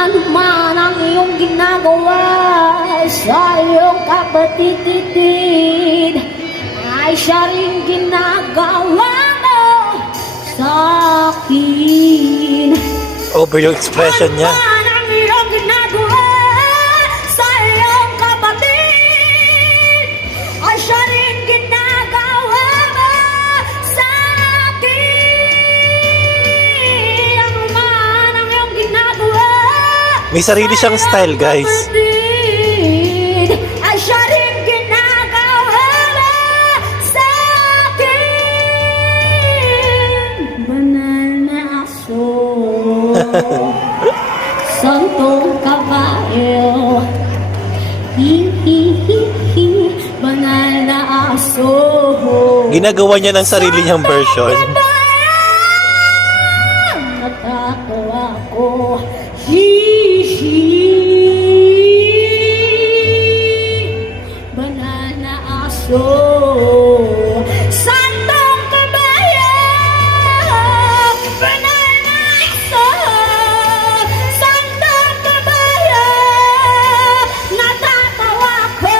Ano man ang iyong ginagawa sa iyong kapatid, ay siya rin ginagawa mo sa akin. Over yung expression niya. Ano man ang iyong ginagawa sa iyong kapatid, ay siya rin ginagawa mo sa akin. Ano man ang iyong ginagawa May sarili siyang style, guys. kapatid, ay siya rin ginagawa mo sa akin. Banal na aso, santong kabayo, hi-hi-hi-hi, banal na aso. Ginagawa niya ng sarili niyang version. Natatawa ko, hi-hi, banal na aso, santong kabayo, banal na aso, santong kabayo, natatawa ko,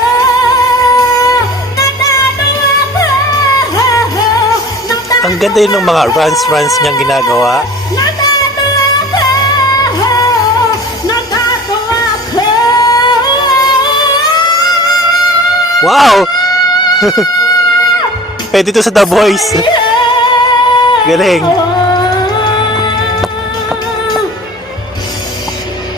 Ang ganda yun ng mga runs niyang ginagawa. Wow! Pwede to sa The Voice. Galing.